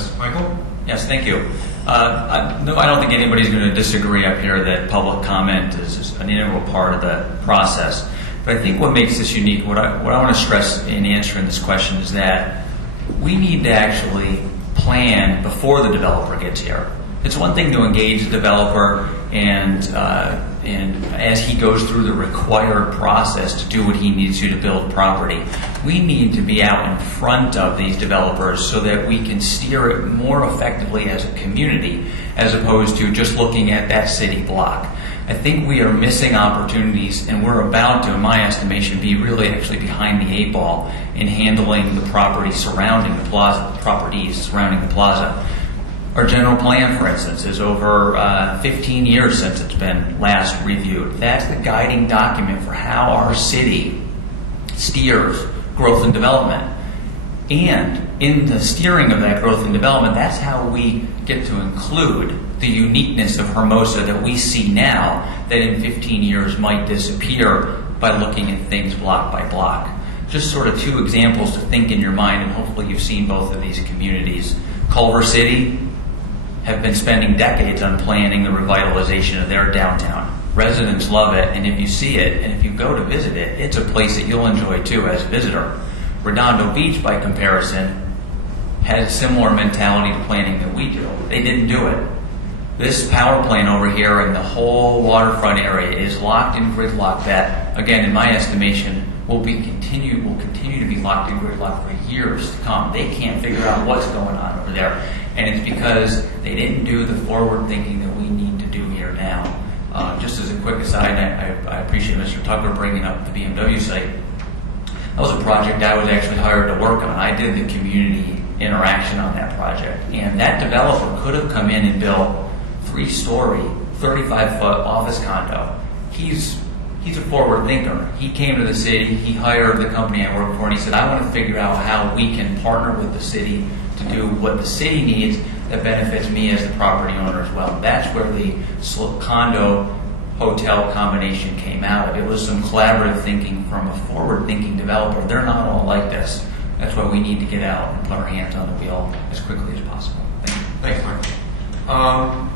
Yes, Michael? Yes, thank you. No, I don't think anybody's going to disagree up here that public comment is an integral part of the process. But I think what makes this unique, what I want to stress in answering this question is that we need to actually plan before the developer gets here. It's one thing to engage the developer and as he goes through the required process to do what he needs to build property, we need to be out in front of these developers so that we can steer it more effectively as a community as opposed to just looking at that city block. I think we are missing opportunities, and we're about to, in my estimation, be really actually behind the eight ball in handling the property surrounding the plaza, the properties surrounding the plaza. Our general plan, for instance, is over 15 years since it's been last reviewed. That's the guiding document for how our city steers growth and development. And in the steering of that growth and development, that's how we get to include the uniqueness of Hermosa that we see now that in 15 years might disappear by looking at things block by block. Just sort of two examples to think in your mind, and hopefully you've seen both of these communities. Culver City have been spending decades on planning the revitalization of their downtown. Residents love it, and if you see it, and if you go to visit it, it's a place that you'll enjoy too as a visitor. Redondo Beach, by comparison, has a similar mentality to planning that we do. They didn't do it. This power plant over here and the whole waterfront area is locked in gridlock that, again, in my estimation, will continue to be locked in gridlock for years to come. They can't figure out what's going on over there. And it's because they didn't do the forward thinking that we need to do here now. Just as a quick aside, I appreciate Mr. Tucker bringing up the BMW site. That was a project I was actually hired to work on. I did the community interaction on that project. And that developer could have come in and built 3-story, 35-foot office condo. He's a forward thinker. He came to the city, he hired the company I work for, and he said, I want to figure out how we can partner with the city to do what the city needs that benefits me as the property owner as well. That's where the condo hotel combination came out of. It was some collaborative thinking from a forward-thinking developer. They're not all like this. That's why we need to get out and put our hands on the wheel as quickly as possible. Thank you. Thanks, Mark.